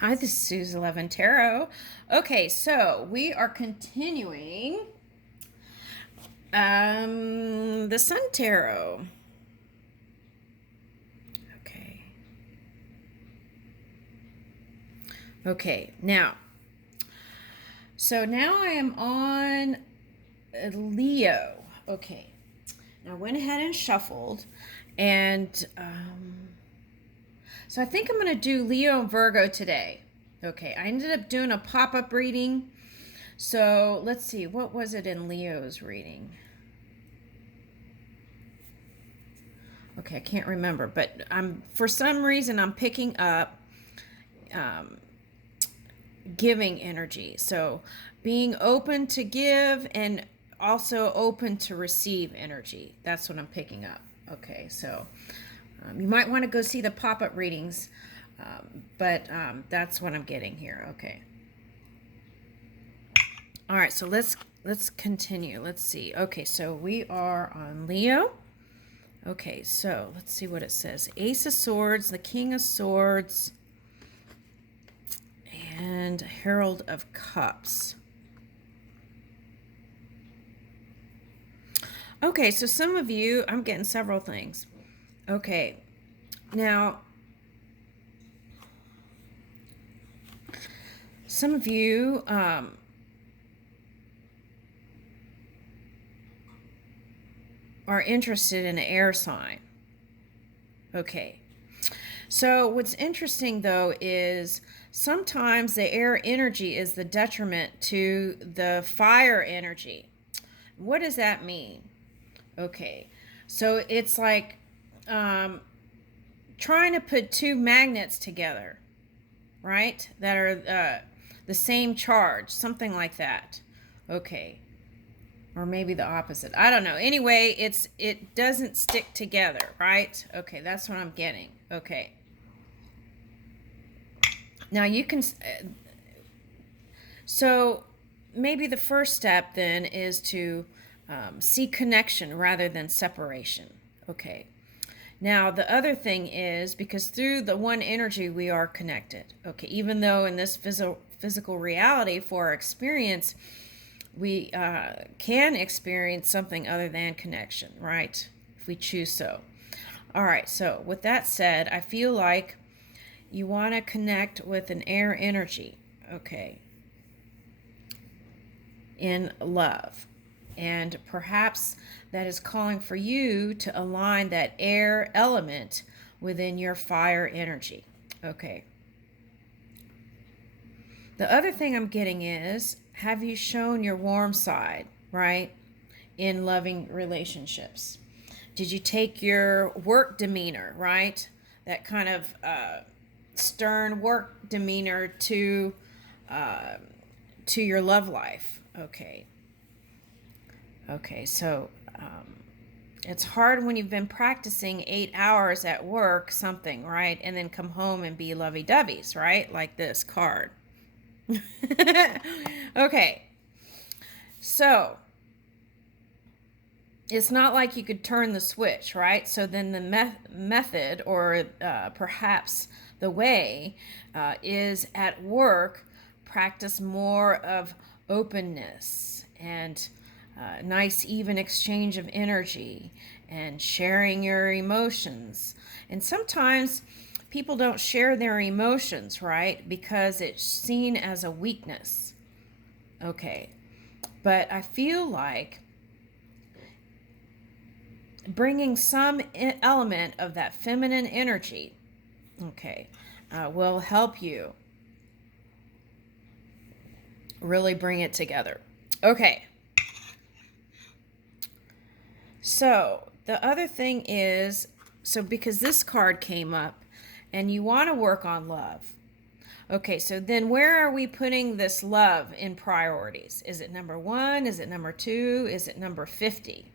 Hi, this is Suze 11 Tarot. Okay, so we are continuing the Sun Tarot. Okay. Okay, now I am on Leo. Okay. Now I went ahead and shuffled, and so I think I'm going to do Leo and Virgo today. Okay, I ended up doing a pop-up reading. So let's see, what was it in Leo's reading? Okay, I can't remember, but for some reason I'm picking up um, giving energy. So being open to give and also open to receive energy. That's what I'm picking up. Okay, so you might want to go see the pop-up readings, but that's what I'm getting here. Okay. All right, so let's continue. Let's see. Okay, so we are on Leo. Okay, so let's see what it says. Ace of Swords, the King of Swords, and Herald of Cups. Okay, so some of you, I'm getting several things. Okay, now, some of you are interested in an air sign. Okay, so what's interesting though is sometimes the air energy is the detriment to the fire energy. What does that mean? Okay, so it's like trying to put two magnets together, right? That are the same charge, something like that. Okay, or maybe the opposite. I don't know. Anyway, it doesn't stick together, right? Okay, that's what I'm getting. Okay. Now you can. So maybe the first step then is to see connection rather than separation. Okay. Now, the other thing is because through the one energy we are connected. Okay, even though in this physical reality for our experience, we can experience something other than connection, right? If we choose so. All right, so with that said, I feel like you want to connect with an air energy, okay, in love. And perhaps that is calling for you to align that air element within your fire energy. Okay. The other thing I'm getting is, have you shown your warm side, right, in loving relationships? Did you take your work demeanor, right, that kind of stern work demeanor uh, to your love life? Okay. Okay, so it's hard when you've been practicing 8 hours at work, something, right? And then come home and be lovey doveys, right? Like this card. Okay, so it's not like you could turn the switch, right? So then the method, or perhaps the way, is at work, practice more of openness and nice, even exchange of energy and sharing your emotions. And sometimes people don't share their emotions, right? Because it's seen as a weakness. Okay. But I feel like bringing some element of that feminine energy, okay, will help you really bring it together. Okay. So the other thing is, so because this card came up and you want to work on love. Okay, so then where are we putting this love in priorities? Is it number 1? Is it number 2? Is it number 50?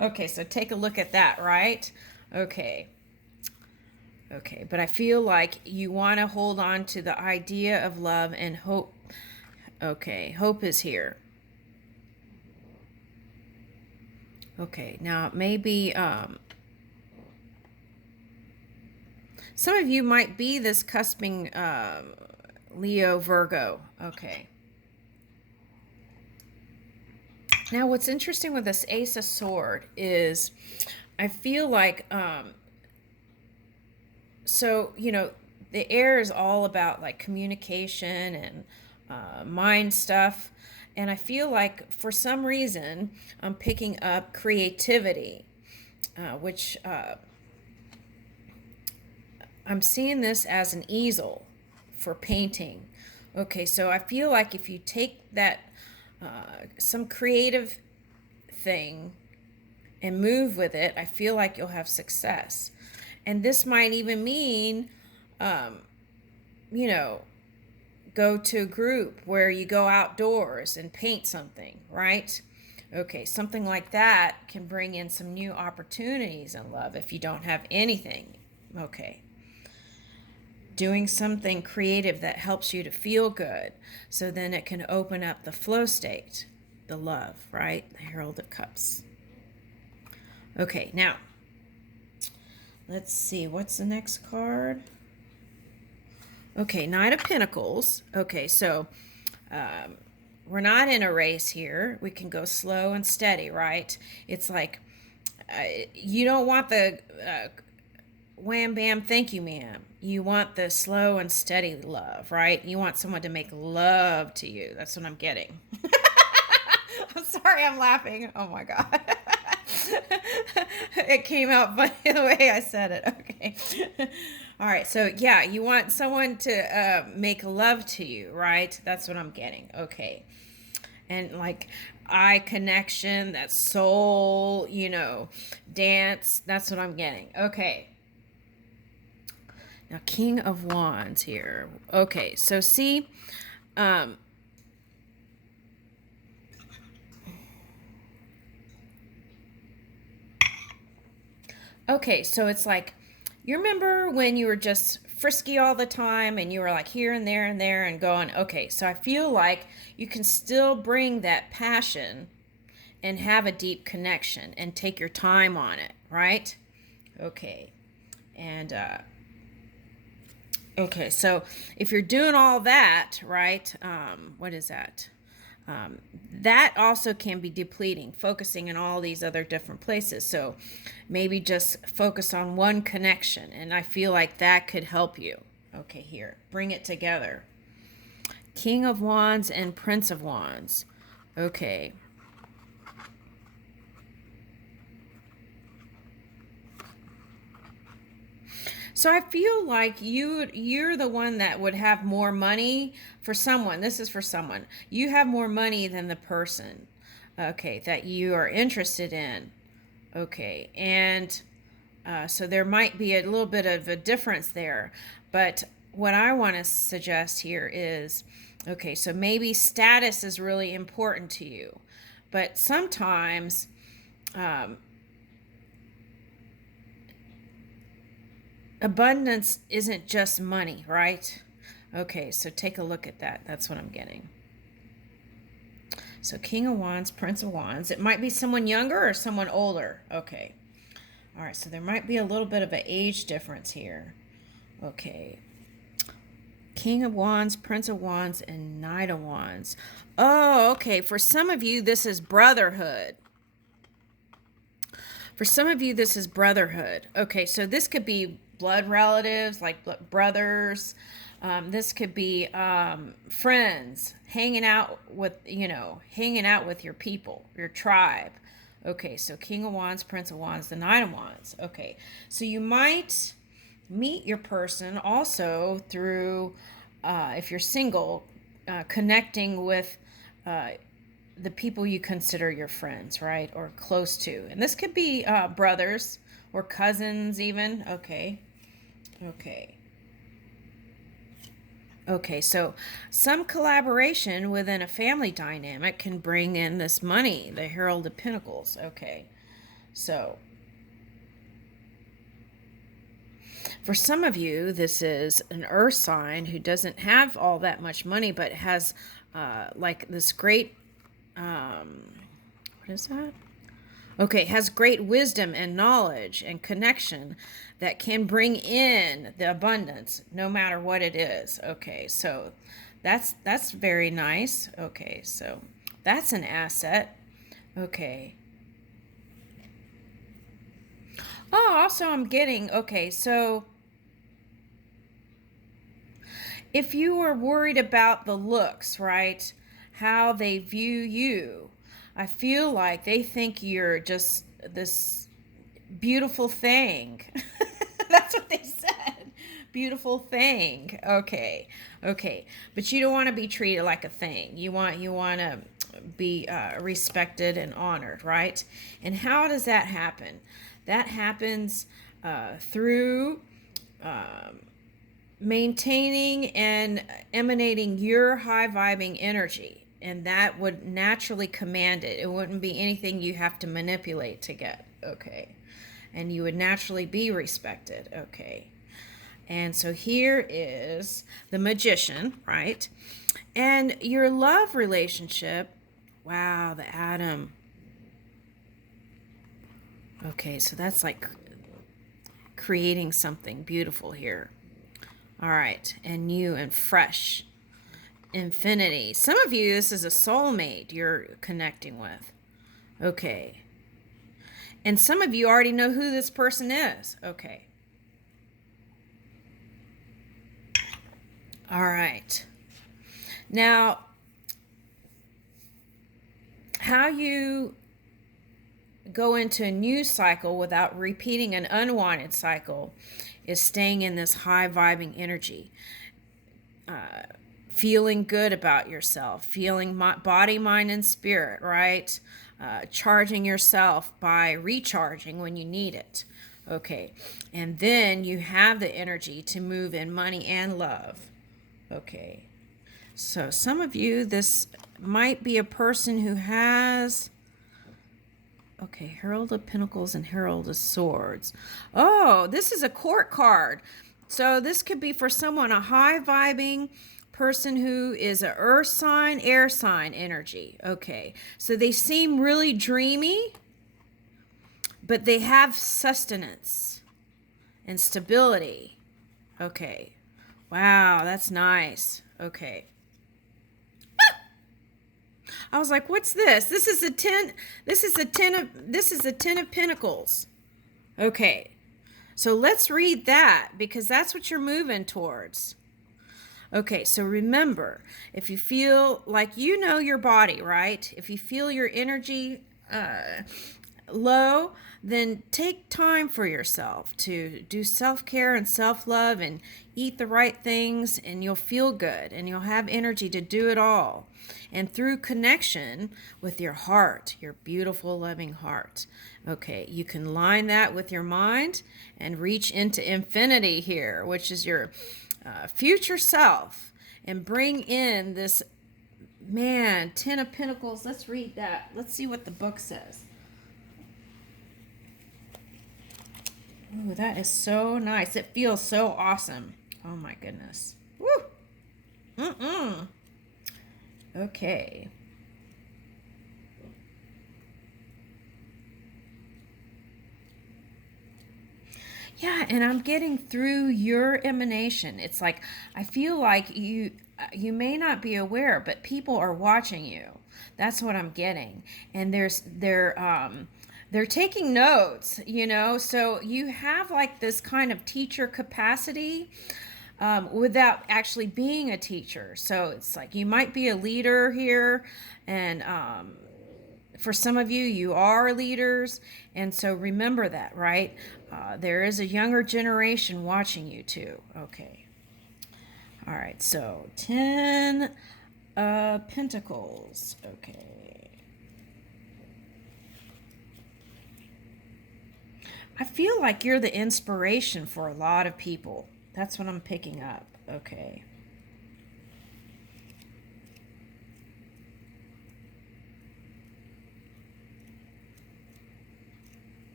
Okay, so take a look at that, right? Okay. Okay, but I feel like you want to hold on to the idea of love and hope. Okay, hope is here. Okay, now maybe Some of you might be this cusping Leo, Virgo. Okay. Now, what's interesting with this Ace of Sword is I feel like, so, the air is all about like communication and mind stuff. And I feel like for some reason I'm picking up creativity, which I'm seeing this as an easel for painting. Okay, so I feel like if you take that, some creative thing and move with it, I feel like you'll have success. And this might even mean, um, you know, go to a group where you go outdoors and paint something, right? Okay, something like that can bring in some new opportunities in love if you don't have anything. Okay. Doing something creative that helps you to feel good, so then it can open up the flow state, the love, right? The Herald of Cups. Okay, now, let's see, what's the next card? Okay, Knight of Pentacles. Okay, so we're not in a race here. We can go slow and steady, right? It's like you don't want the wham bam thank you ma'am. You want the slow and steady love, right? You want someone to make love to you. That's what I'm getting. I'm sorry, I'm laughing. Oh my God. It came out funny the way I said it. Okay. All right. So yeah, you want someone to make love to you, right? That's what I'm getting. Okay. And like eye connection, that soul, dance. That's what I'm getting. Okay. Now, King of Wands here. Okay. So see, okay, so it's like, you remember when you were just frisky all the time and you were like here and there and going, okay, so I feel like you can still bring that passion and have a deep connection and take your time on it, right? Okay. And, okay, so if you're doing all that, right, what is that? That also can be depleting, focusing in all these other different places. So maybe just focus on one connection, and I feel like that could help you. Okay, here, bring it together. King of Wands and Prince of Wands. Okay. So I feel like you're the one that would have more money for someone. This is for someone. You have more money than the person, okay, that you are interested in. Okay, and so there might be a little bit of a difference there. But what I want to suggest here is, okay, so maybe status is really important to you. But sometimes abundance isn't just money, right? Okay, so take a look at that. That's what I'm getting. So King of Wands, Prince of Wands. It might be someone younger or someone older. Okay. All right, so there might be a little bit of an age difference here. Okay. King of Wands, Prince of Wands, and Knight of Wands. Oh, okay. For some of you, this is brotherhood. For some of you, this is brotherhood. Okay, so this could be blood relatives, like brothers. This could be friends, hanging out with your people, your tribe. Okay, so King of Wands, Prince of Wands, the Knight of Wands. Okay, so you might meet your person also through, if you're single, connecting with the people you consider your friends, right? Or close to. And this could be brothers or cousins even. Okay. Okay, so some collaboration within a family dynamic can bring in this money, the Herald of Pentacles. Okay, so for some of you, this is an earth sign who doesn't have all that much money, but has like this great, what is that? Okay, has great wisdom and knowledge and connection that can bring in the abundance no matter what it is. Okay, so that's very nice. Okay, so that's an asset. Okay. Oh, also I'm getting, okay, so if you are worried about the looks, right? How they view you, I feel like they think you're just this beautiful thing. That's what they said. Beautiful thing. Okay. Okay. But you don't want to be treated like a thing. You want to be respected and honored, right? And how does that happen? That happens through maintaining and emanating your high vibing energy, and that would naturally command it. It wouldn't be anything you have to manipulate to get. Okay. And you would naturally be respected. Okay. And so here is the Magician, right? And your love relationship. Wow, the Atom. Okay, so that's like creating something beautiful here. All right, and new and fresh. Infinity. Some of you, this is a soulmate you're connecting with. Okay. And some of you already know who this person is. Okay. All right. Now, how you go into a new cycle without repeating an unwanted cycle is staying in this high vibing energy. Feeling good about yourself, feeling body, mind, and spirit, right? Charging yourself by recharging when you need it. Okay. And then you have the energy to move in money and love. Okay. So some of you, this might be a person who has, okay, Herald of Pentacles and Herald of Swords. Oh, this is a court card. So this could be for someone, a high vibing person who is a earth sign, air sign energy. Okay. So they seem really dreamy, but they have sustenance and stability. Okay. Wow, that's nice. Okay. I was like, what's this? This is a 10 of Pentacles. Okay. So let's read that because that's what you're moving towards. Okay, so remember, if you feel like you know your body, right? If you feel your energy low, then take time for yourself to do self-care and self-love and eat the right things, and you'll feel good and you'll have energy to do it all. And through connection with your heart, your beautiful, loving heart. Okay, you can line that with your mind and reach into infinity here, which is your future self, and bring in this, man, 10 of Pentacles. Let's read that. Let's see what the book says. Ooh, that is so nice. It feels so awesome. Oh my goodness. Woo! Okay. Yeah, and I'm getting through your emanation. It's like I feel like you may not be aware, but people are watching you. That's what I'm getting. And they're taking notes, you know. So you have like this kind of teacher capacity without actually being a teacher. So it's like you might be a leader here, and for some of you, you are leaders, and so remember that, right? There is a younger generation watching you too. Okay. All right, so 10 Pentacles. Okay. I feel like you're the inspiration for a lot of people. That's what I'm picking up. Okay.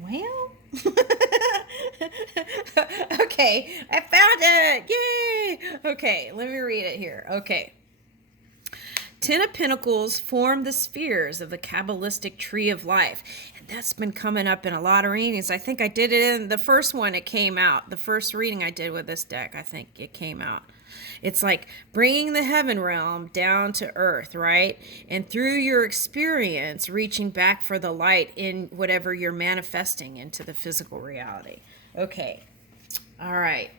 Well, okay, I found it. Yay! Okay, let me read it here. Okay. Ten of Pentacles form the spheres of the Kabbalistic tree of life. And that's been coming up in a lot of readings. I think I did it in the first one, it came out. The first reading I did with this deck, I think it came out. It's like bringing the heaven realm down to earth, right? And through your experience, reaching back for the light in whatever you're manifesting into the physical reality. Okay. All right.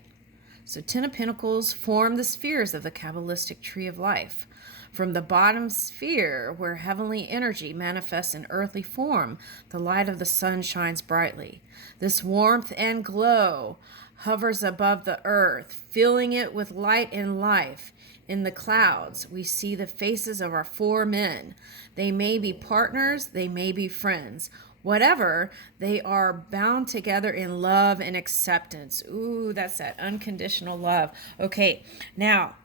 So Ten of Pentacles form the spheres of the Kabbalistic tree of life. From the bottom sphere, where heavenly energy manifests in earthly form, the light of the sun shines brightly. This warmth and glow hovers above the earth, filling it with light and life. In the clouds, we see the faces of our four men. They may be partners, they may be friends. Whatever, they are bound together in love and acceptance. Ooh, that's that unconditional love. Okay, now,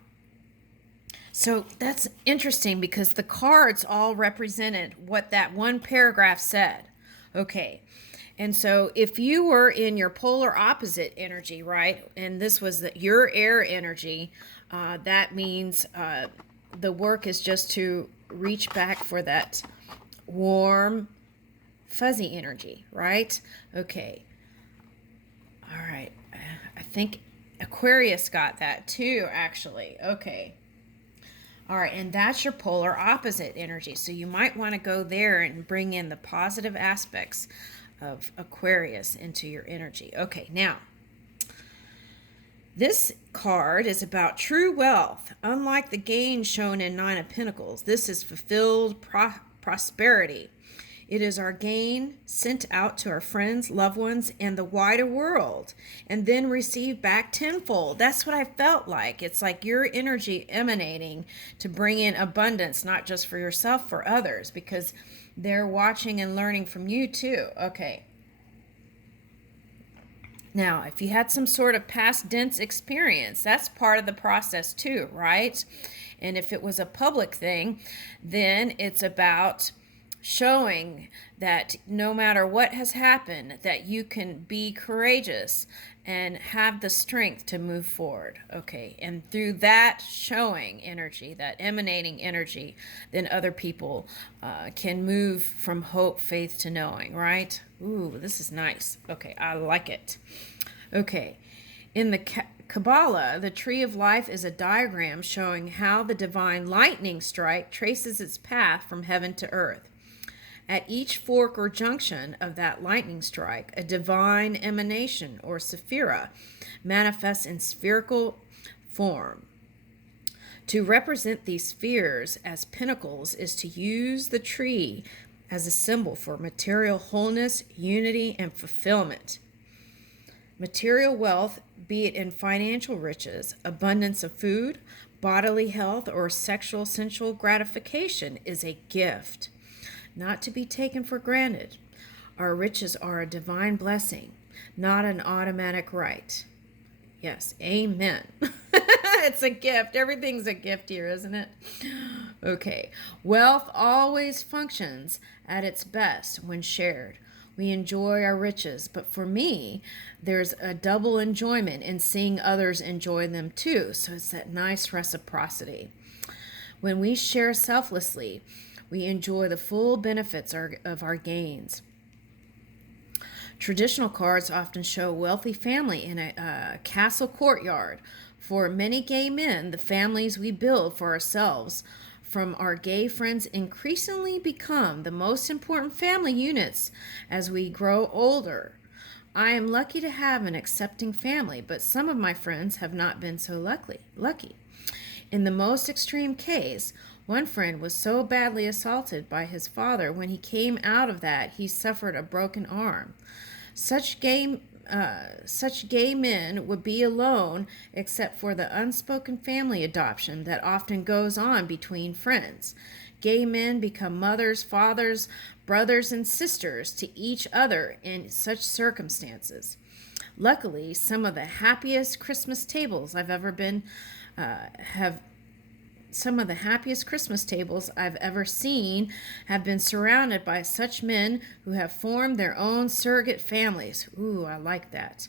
so that's interesting because the cards all represented what that one paragraph said. Okay, and so if you were in your polar opposite energy, right, and this was your air energy, that means the work is just to reach back for that warm, fuzzy energy, right? Okay. All right. I think Aquarius got that too, actually. Okay. All right, and that's your polar opposite energy. So you might want to go there and bring in the positive aspects of Aquarius into your energy. Okay, now, this card is about true wealth. Unlike the gain shown in Nine of Pentacles, this is fulfilled prosperity. It is our gain sent out to our friends, loved ones, and the wider world, and then received back tenfold. That's what I felt like. It's like your energy emanating to bring in abundance, not just for yourself, for others, because they're watching and learning from you too. Okay. Now, if you had some sort of past dense experience, that's part of the process too, right? And if it was a public thing, then it's about showing that no matter what has happened, that you can be courageous and have the strength to move forward. Okay, and through that showing energy, that emanating energy, then other people can move from hope, faith to knowing, right? Ooh, this is nice. Okay, I like it. Okay, in the Kabbalah, the tree of life is a diagram showing how the divine lightning strike traces its path from heaven to earth. At each fork or junction of that lightning strike, a divine emanation or sephira manifests in spherical form. To represent these spheres as pinnacles is to use the tree as a symbol for material wholeness, unity, and fulfillment. Material wealth, be it in financial riches, abundance of food, bodily health, or sexual sensual gratification, is a gift, not to be taken for granted. Our riches are a divine blessing, not an automatic right. Yes, amen. It's a gift. Everything's a gift here, isn't it? Okay. Wealth always functions at its best when shared. We enjoy our riches, but for me, there's a double enjoyment in seeing others enjoy them too. So it's that nice reciprocity. When we share selflessly, we enjoy the full benefits of our gains. Traditional cards often show a wealthy family in a castle courtyard. For many gay men, the families we build for ourselves from our gay friends increasingly become the most important family units as we grow older. I am lucky to have an accepting family, but some of my friends have not been so lucky. In the most extreme case, one friend was so badly assaulted by his father, when he came out of that, he suffered a broken arm. Such gay men would be alone except for the unspoken family adoption that often goes on between friends. Gay men become mothers, fathers, brothers, and sisters to each other in such circumstances. Luckily, some of the happiest Christmas tables I've ever seen have been surrounded by such men who have formed their own surrogate families. Ooh, I like that.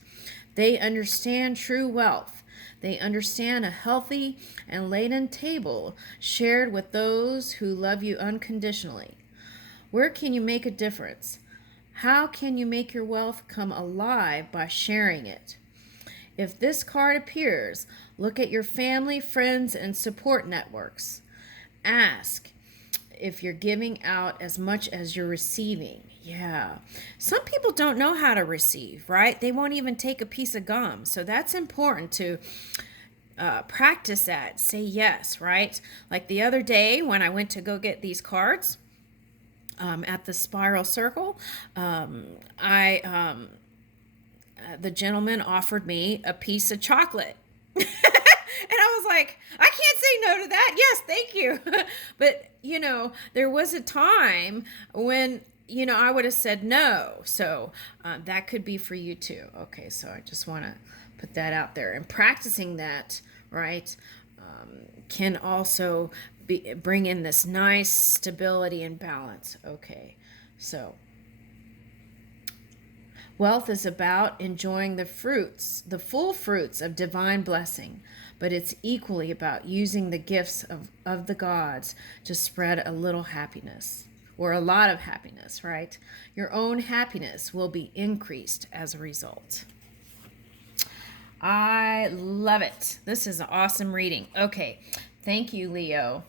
They understand true wealth. They understand a healthy and laden table shared with those who love you unconditionally. Where can you make a difference? How can you make your wealth come alive by sharing it? If this card appears, look at your family, friends, and support networks. Ask if you're giving out as much as you're receiving. Yeah. Some people don't know how to receive, right? They won't even take a piece of gum. So that's important to practice that. Say yes, right? Like the other day when I went to go get these cards at the Spiral Circle, the gentleman offered me a piece of chocolate. And I was like, I can't say no to that. Yes, thank you. But, there was a time when, I would have said no. So that could be for you too. Okay, so I just want to put that out there. And practicing that, right, can also bring in this nice stability and balance. Okay, so wealth is about enjoying the full fruits of divine blessing, but it's equally about using the gifts of the gods to spread a little happiness or a lot of happiness, right? Your own happiness will be increased as a result. I love it. This is an awesome reading. Okay, thank you, Leo.